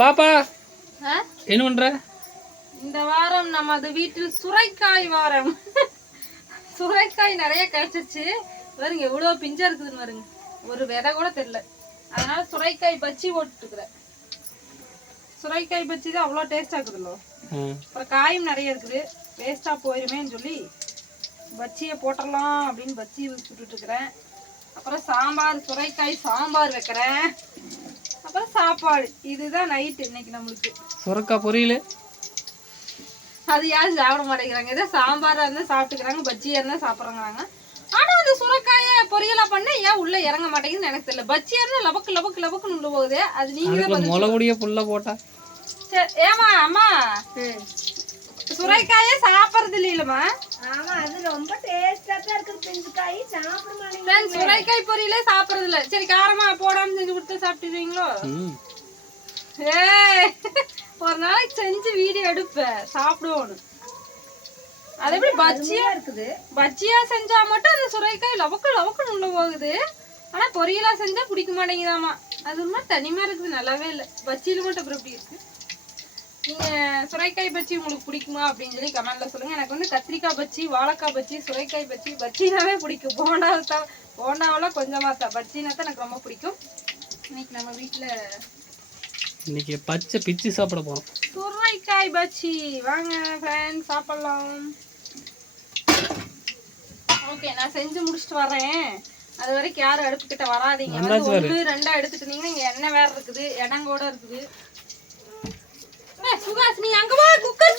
பாப்பா என்ன பண்ற? இந்த வாரம் நமது வீட்டில் சுரைக்காய் வாரம். சுரைக்காய் நிறைய கிடைச்சிச்சு. பாருங்க எவ்வளவு பிஞ்சா இருக்குதுன்னு பாருங்க. ஒரு விதை கூட தெரியல. அதனால சுரைக்காய் பச்சி போட்டுக்கிறேன். சுரைக்காய் பச்சி தான் அவ்வளோ டேஸ்டா இருக்குதுல்ல. அப்புறம் காயும் நிறைய இருக்குது. வேஸ்டா போயிருமேன்னு சொல்லி பச்சியை போட்டுடலாம் அப்படின்னு பச்சி சுட்டுட்டு இருக்கிறேன். அப்புறம் சாம்பார், சுரைக்காய் சாம்பார் வைக்கிறேன். அப்புறம் சாப்பாடு. இதுதான் நைட்டு இன்னைக்கு நம்மளுக்கு. சுரைக்காய் பொரியல் அது யாரும் சாப்பிட மாட்டேங்கிறாங்க. ஏதோ சாம்பாரா இருந்தா சாப்பிட்டுக்கிறாங்க, பஜ்ஜியா இருந்தா சாப்பிட்றாங்க. ஆனா அந்த சுரைக்காய பொரியலா பண்ண ஏன் உள்ள இறங்க மாட்டேங்குதுன்னு எனக்கு தெரியல. பஜ்ஜியா இருந்தா லபக்கு லபக்கு லபக்குன்னு உள்ள போகுது. அது நீங்க முளகுடிய புல்ல போட்டா ஏமா அம்மா சுரைக்காயே சாப்பிடுறது இல்லையிலமா? ஆமா, அது ரொம்ப டேஸ்டா தான் இருக்கு. பிஞ்சுக்காய் சாப்பிட மாட்டேங்க. சுரைக்காய் பொரியலே சாப்பிடுறது இல்ல. சரி காரமா போடாம செஞ்சு கொடுத்து சாப்பிட்டுருவீங்களோ? ஏய், ஒரு நாளைக்கு செஞ்சு வீடியோ எடுப்பேன், சாப்பிடுவோம். அது எப்படி பஜ்ஜியா இருக்குது? பஜ்ஜியா செஞ்சா மட்டும் அந்த சுரைக்காய் லவக்கு லவக்குன்னு உள்ள போகுது. ஆனா பொரியலா செஞ்சா பிடிக்க மாட்டேங்குதாமா. அது மாதிரி தனிமா இருக்குது, நல்லாவே இல்லை. பஜ்ஜியில மட்டும் அப்புறம் எப்படி இருக்கு? நீங்க சுரைக்காய் பச்சி உங்களுக்கு பிடிக்குமா அப்படின்னு சொல்லி கமெண்ட்ல சொல்லுங்க. எனக்கு வந்து கத்திரிக்காய் பச்சி, வாழைக்காய் பச்சி, சுரைக்காய் பச்சி, பச்சினாவே பிடிக்கும். போண்டாவெல்லாம் கொஞ்சமா தான், பச்சினா தான் எனக்கு ரொம்ப பிடிக்கும். இன்னைக்கு நம்ம வீட்டுல இன்னைக்கு பச்சை பிச்சு சாப்பிட போறோம். சுரைக்காய் பச்சி. வாங்க ஃப்ரெண்ட்ஸ் சாப்பிடலாம். ஓகே, நான் செஞ்சு முடிச்சுட்டு வரேன். அது வரைக்கும் யாரும் அடுப்பு கிட்ட வராதீங்க. வந்து 1 2 எடுத்துக்கிட்டீங்கன்னா இங்க எண்ணெய் வேற இருக்குது, இடம் கூட இருக்குது. சுகாஸ் நீ அங்க வா, குக்கர்